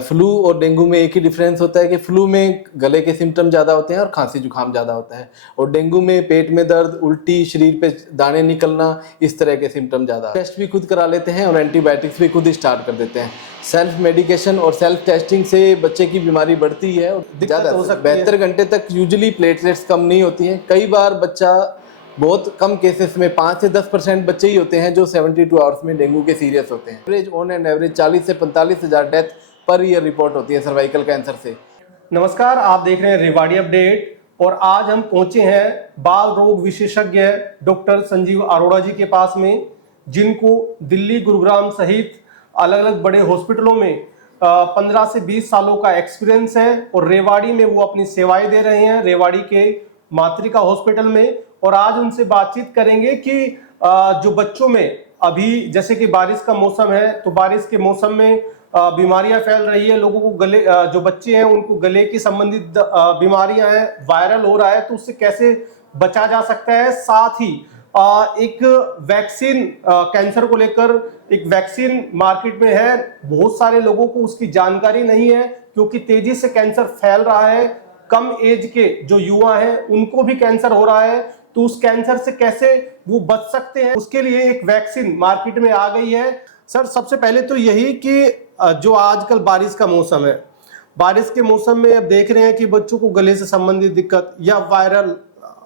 Flu और dengue में एक ही डिफरेंस होता है कि फ्लू में गले के सिम्टम ज़्यादा होते हैं और खांसी जुकाम ज़्यादा होता है, और डेंगू में पेट में दर्द, उल्टी, शरीर पे दाने निकलना, इस तरह के सिम्टम ज़्यादा। टेस्ट भी खुद करा लेते हैं और एंटीबायोटिक्स भी खुद ही स्टार्ट कर देते हैं। सेल्फ मेडिकेशन और सेल्फ टेस्टिंग से बच्चे की बीमारी बढ़ती है और ज़्यादा हो सकती है। 72 घंटे तक यूजुअली प्लेटलेट्स कम नहीं होती हैं। कई बार बच्चा, बहुत कम केसेस में 5 से 10% बच्चे ही होते हैं जो 72 आवर्स में डेंगू के सीरियस होते हैं। एवरेज ऑन एंड एवरेज 40 से 45 हज़ार डेथ पर ईयर रिपोर्ट होती है सर्वाइकल कैंसर से। नमस्कार, आप देख रहे हैं रेवाड़ी अपडेट और आज हम पहुंचे हैं बाल रोग विशेषज्ञ डॉक्टर संजीव अरोड़ा जी के पास में, जिनको दिल्ली, गुरुग्राम सहित अलग अलग बड़े हॉस्पिटलों में 15 से 20 सालों का एक्सपीरियंस है और रेवाड़ी में वो अपनी सेवाएं दे रहे हैं, रेवाड़ी के मातृका हॉस्पिटल में। और आज उनसे बातचीत करेंगे कि जो बच्चों में अभी जैसे कि बारिश का मौसम है, तो बारिश के मौसम में बीमारियां फैल रही है, लोगों को गले, जो बच्चे हैं उनको गले की संबंधित बीमारियां हैं, वायरल हो रहा है, तो उससे कैसे बचा जा सकता है। साथ ही एक वैक्सीन, कैंसर को लेकर एक वैक्सीन मार्केट में है, बहुत सारे लोगों को उसकी जानकारी नहीं है क्योंकि तेजी से कैंसर फैल रहा है। कम एज के जो युवा हैं उनको भी कैंसर हो रहा है, तो उस कैंसर से कैसे वो बच सकते हैं, उसके लिए एक वैक्सीन मार्केट में आ गई है। सर, सबसे पहले तो यही कि जो आजकल बारिश का मौसम है, बारिश के मौसम में अब देख रहे हैं कि बच्चों को गले से संबंधित दिक्कत या वायरल,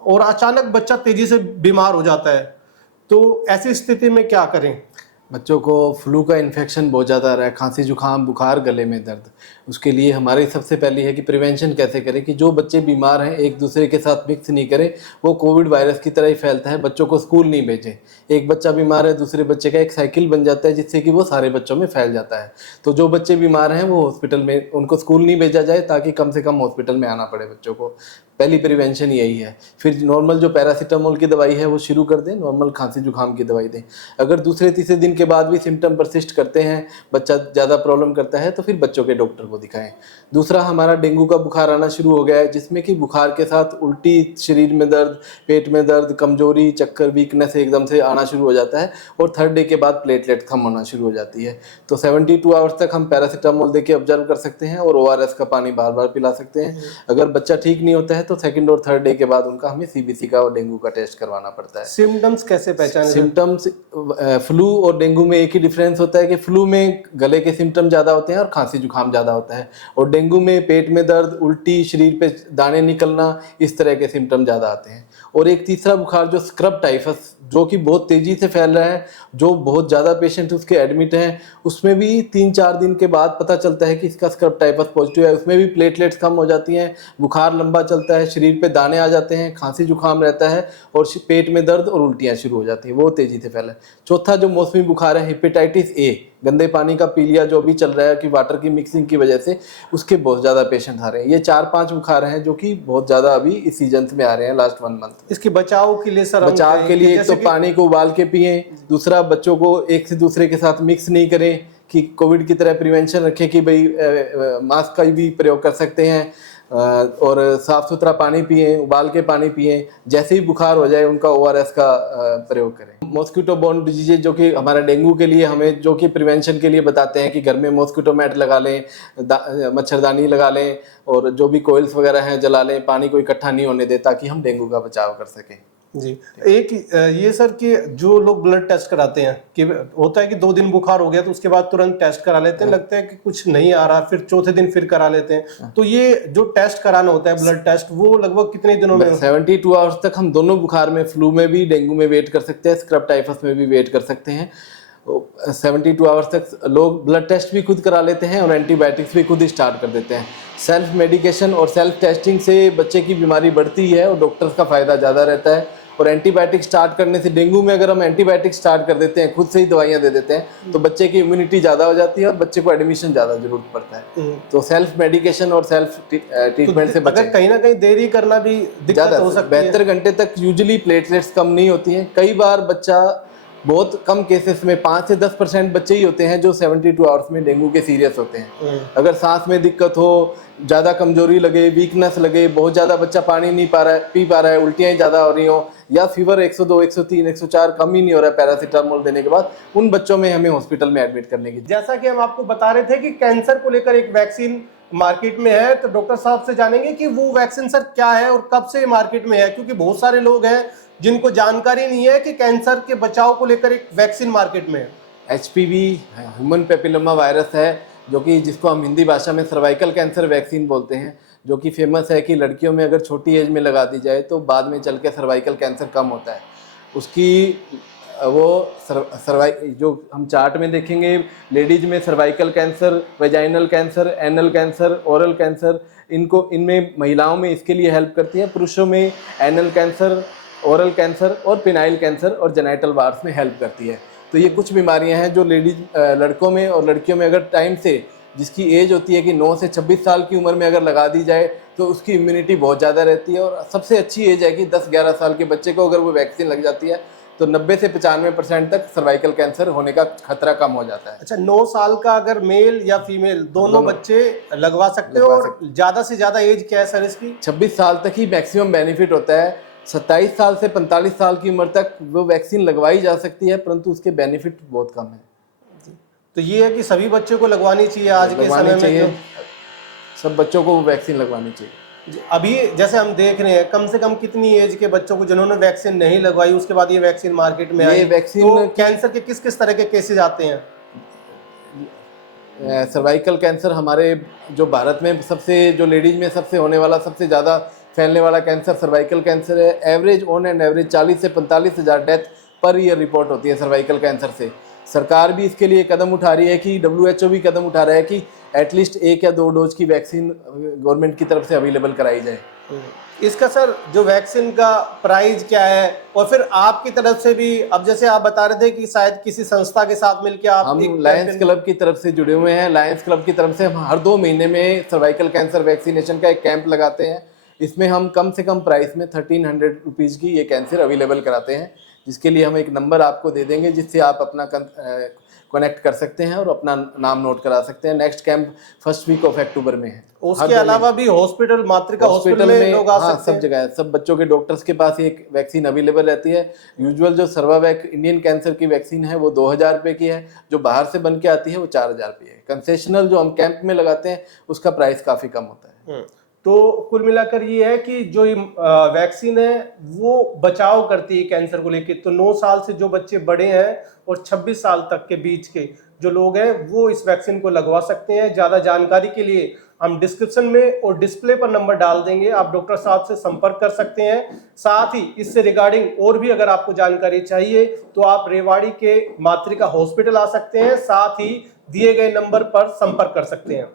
और अचानक बच्चा तेजी से बीमार हो जाता है, तो ऐसी स्थिति में क्या करें? बच्चों को फ्लू का इन्फेक्शन बहुत ज़्यादा आ रहा है, खांसी जुकाम, बुखार, गले में दर्द। उसके लिए हमारी सबसे पहली है कि प्रिवेंशन कैसे करें कि जो बच्चे बीमार हैं एक दूसरे के साथ मिक्स नहीं करें। वो कोविड वायरस की तरह ही फैलता है। बच्चों को स्कूल नहीं भेजें। एक बच्चा बीमार है, दूसरे बच्चे का एक साइकिल बन जाता है जिससे कि वो सारे बच्चों में फैल जाता है। तो जो बच्चे बीमार हैं वो हॉस्पिटल में, उनको स्कूल नहीं भेजा जाए ताकि कम से कम हॉस्पिटल में आना पड़े बच्चों को। पहली प्रिवेंशन यही है। फिर नॉर्मल जो पैरासीटामोल की दवाई है वो शुरू कर दें, नॉर्मल खांसी जुकाम की दवाई दें। अगर दूसरे तीसरे दिन के बाद भी सिम्टम परसिस्ट करते हैं, बच्चा ज़्यादा प्रॉब्लम करता है, तो फिर बच्चों के डॉक्टर को दिखाएं। दूसरा, हमारा डेंगू का बुखार आना शुरू हो गया है, जिसमें कि बुखार के साथ उल्टी, शरीर में दर्द, पेट में दर्द, कमजोरी, चक्कर, वीकनेस एकदम से आना शुरू हो जाता है, और 3rd डे के बाद प्लेटलेट कम होना शुरू हो जाती है। तो 72 आवर्स तक हम पैरासीटामोल देके ऑब्जर्व कर सकते हैं और ORS का पानी बार बार पिला सकते हैं। अगर बच्चा ठीक नहीं होता है तो 2nd और 3rd डे के बाद उनका हमें CBC का और डेंगू का टेस्ट करवाना पड़ता है। सिम्टम्स कैसे पहचाने? सिम्टम्स, फ्लू और डेंगू में एक ही डिफरेंस होता है कि फ्लू में गले के सिम्टम ज़्यादा होते हैं और खांसी जुकाम ज़्यादा होता है, और डेंगू में पेट में दर्द, उल्टी, शरीर पे दाने निकलना, इस तरह के सिम्टम ज़्यादा आते हैं। और एक तीसरा बुखार जो स्क्रब टाइफस, जो कि बहुत तेज़ी से फैल रहा है, जो बहुत ज़्यादा पेशेंट उसके एडमिट हैं, उसमें भी 3-4 दिन के बाद पता चलता है कि इसका स्क्रब टाइफस पॉजिटिव है। उसमें भी प्लेटलेट्स कम हो जाती हैं, बुखार लंबा चलता है, शरीर पे दाने आ जाते हैं, खांसी जुकाम रहता है, और पेट में दर्द और उल्टियाँ शुरू हो जाती हैं। वो तेज़ी से फैला है। चौथा जो मौसमी बुखार है, हेपेटाइटिस A, गंदे पानी का पीलिया जो भी चल रहा है कि वाटर की मिक्सिंग की वजह से, उसके बहुत ज़्यादा पेशेंट आ रहे हैं। ये 4-5 बुखार हैं जो कि बहुत ज़्यादा अभी इस सीजन में आ रहे हैं, लास्ट 1 मंथ। इसके बचाव के लिए सर, बचाव के लिए एक तो पानी को उबाल के पिएं, दूसरा बच्चों को एक से दूसरे के साथ मिक्स नहीं करें, कि कोविड की तरह प्रिवेंशन रखें कि भाई मास्क का भी प्रयोग कर सकते हैं, और साफ़ सुथरा पानी पिएं, उबाल के पानी पिएं। जैसे ही बुखार हो जाए उनका ORS का प्रयोग करें। मॉस्किटो बॉर्न डिजीज जो कि हमारा डेंगू के लिए, हमें जो कि प्रिवेंशन के लिए बताते हैं कि घर में मॉस्किटो मैट लगा लें, मच्छरदानी लगा लें, और जो भी कोयल्स वगैरह हैं जला लें, पानी को इकट्ठा नहीं होने दें ताकि हम डेंगू का बचाव कर सकें। जी। एक ये सर कि जो लोग ब्लड टेस्ट कराते हैं, कि होता है कि 2 दिन बुखार हो गया तो उसके बाद तुरंत टेस्ट करा लेते हैं, लगता है कि कुछ नहीं आ रहा, फिर चौथे दिन फिर करा लेते हैं, तो ये जो टेस्ट कराना होता है ब्लड टेस्ट, वो लगभग कितने दिनों में? 72 आवर्स तक हम दोनों बुखार में, फ्लू में भी, डेंगू में वेट कर सकते हैं, स्क्रब टाइफस में भी वेट कर सकते हैं। 72 आवर्स तक लोग ब्लड टेस्ट भी खुद करा लेते हैं और एंटीबायोटिक्स भी खुद ही स्टार्ट कर देते हैं। सेल्फ मेडिकेशन और सेल्फ टेस्टिंग से बच्चे की बीमारी बढ़ती है और डॉक्टर्स का फ़ायदा ज़्यादा रहता है। और एंटीबायोटिक स्टार्ट करने से, डेंगू में अगर हम एंटीबायोटिक स्टार्ट कर देते हैं, खुद से ही दवाइयाँ दे देते हैं, तो बच्चे की इम्यूनिटी ज़्यादा हो जाती है और बच्चे को एडमिशन ज़्यादा जरूरत पड़ता है। तो सेल्फ मेडिकेशन और सेल्फ ट्रीटमेंट से बचें। कहीं ना कहीं देरी करना भी दिक्कत हो सकती है। 72 घंटे तक यूजुअली प्लेटलेट्स कम नहीं होती हैं। कई बार बच्चा, बहुत कम केसेस में 5 से 10% बच्चे ही होते हैं जो 72 आवर्स में डेंगू के सीरियस होते हैं। अगर सांस में दिक्कत हो, ज़्यादा कमजोरी लगे, वीकनेस लगे, बहुत ज़्यादा बच्चा पानी नहीं पी पा रहा है, उल्टियाँ ज़्यादा हो रही हो, या फीवर 102, 103, 104 कम ही नहीं हो रहा है पैरासीटामोल देने के बाद, उन बच्चों में हमें हॉस्पिटल में एडमिट करने की। जैसा कि हम आपको बता रहे थे कि कैंसर को लेकर एक वैक्सीन मार्केट में है, तो डॉक्टर साहब से जानेंगे कि वो वैक्सीन सर क्या है और कब से मार्केट में है, क्योंकि बहुत सारे लोग हैं जिनको जानकारी नहीं है कि कैंसर के बचाव को लेकर एक वैक्सीन मार्केट में है। HPV ह्यूमन पेपिलोमा वायरस है, जो कि जिसको हम हिंदी भाषा में सर्वाइकल कैंसर वैक्सीन बोलते हैं, जो कि फेमस है कि लड़कियों में अगर छोटी एज में लगा दी जाए तो बाद में चल के सर्वाइकल कैंसर कम होता है। उसकी वो जो हम चार्ट में देखेंगे, लेडीज में cervical cancer, vaginal cancer, anal cancer, oral cancer, इनमें महिलाओं में इसके लिए हेल्प करती है। पुरुषों में एनल कैंसर, ओरल कैंसर और पिनाइल कैंसर और जेनाइटल वार्स में हेल्प करती है। तो ये कुछ बीमारियां हैं जो लेडीज लड़कों में और लड़कियों में अगर टाइम से, जिसकी एज होती है कि 9 से 26 साल की उम्र में अगर लगा दी जाए तो उसकी इम्यूनिटी बहुत ज़्यादा रहती है। और सबसे अच्छी एज है कि 10-11 साल के बच्चे को अगर वो वैक्सीन लग जाती है तो 90 से 95% तक सर्वाइकल कैंसर होने का खतरा कम हो जाता है। अच्छा, 9 साल का अगर मेल या फीमेल दोनों बच्चे लगवा सकते हो, और ज़्यादा से ज़्यादा एज क्या है सर इसकी? 26 साल तक ही मैक्सिमम बेनिफिट होता है। 27 साल से 45 साल की उम्र तक वो वैक्सीन लगवाई जा सकती है, परंतु उसके बेनिफिट बहुत कम है। तो ये है कि सभी बच्चों को लगवानी चाहिए आज के समय में, सब बच्चों को वैक्सीन लगवानी चाहिए। अभी जैसे हम देख रहे हैं, कम से कम कितनी एज के बच्चों को जिन्होंने वैक्सीन नहीं लगवाई, उसके बाद ये वैक्सीन मार्केट में आई, तो कैंसर के किस किस तरह के केसेस आते हैं? सर्वाइकल कैंसर हमारे जो भारत में सबसे, जो लेडीज में सबसे होने वाला, सबसे ज़्यादा फैलने वाला कैंसर सर्वाइकल कैंसर है। एवरेज ऑन एंड एवरेज 40 से 45 हज़ार डेथ पर ईयर रिपोर्ट होती है सर्वाइकल कैंसर से। सरकार भी इसके लिए कदम उठा रही है कि WHO भी कदम उठा रहा है कि एटलीस्ट 1 या 2 डोज की वैक्सीन गवर्नमेंट की तरफ से अवेलेबल कराई जाए। इसका सर जो वैक्सीन का प्राइस क्या है, और फिर आपकी तरफ से भी, अब जैसे आप बता रहे थे कि शायद किसी संस्था के साथ मिलकर आप, हम लायंस क्लब की तरफ से जुड़े हुए हैं। लायंस क्लब की तरफ से हम हर 2 महीने में सर्वाइकल कैंसर वैक्सीनेशन का एक कैंप लगाते हैं। इसमें हम कम से कम प्राइस में 1300 रुपीज़ की ये कैंसर अवेलेबल कराते हैं, जिसके लिए हम एक नंबर आपको दे देंगे, जिससे आप अपना कनेक्ट कर सकते हैं और अपना नाम नोट करा सकते हैं। Next camp first week of October में है। उसके अलावा भी हॉस्पिटल, मातृका हॉस्पिटल में लोग आ सकते हैं? सब जगह है। सब बच्चों के डॉक्टर्स के पास एक वैक्सीन अवेलेबल रहती है। यूजुअल जो सर्वावैक इंडियन कैंसर की वैक्सीन है वो 2000 रुपये की है, जो बाहर से बन के आती है वो 4000 रुपये है। कंसेशनल जो हम कैंप में लगाते हैं उसका प्राइस काफ़ी कम होता है। तो कुल मिलाकर ये है कि जो वैक्सीन है वो बचाव करती है कैंसर को लेकर। तो 9 साल से जो बच्चे बड़े हैं और 26 साल तक के बीच के जो लोग हैं वो इस वैक्सीन को लगवा सकते हैं। ज़्यादा जानकारी के लिए हम डिस्क्रिप्शन में और डिस्प्ले पर नंबर डाल देंगे, आप डॉक्टर साहब से संपर्क कर सकते हैं। साथ ही इससे रिगार्डिंग और भी अगर आपको जानकारी चाहिए तो आप रेवाड़ी के मातृका हॉस्पिटल आ सकते हैं, साथ ही दिए गए नंबर पर संपर्क कर सकते हैं।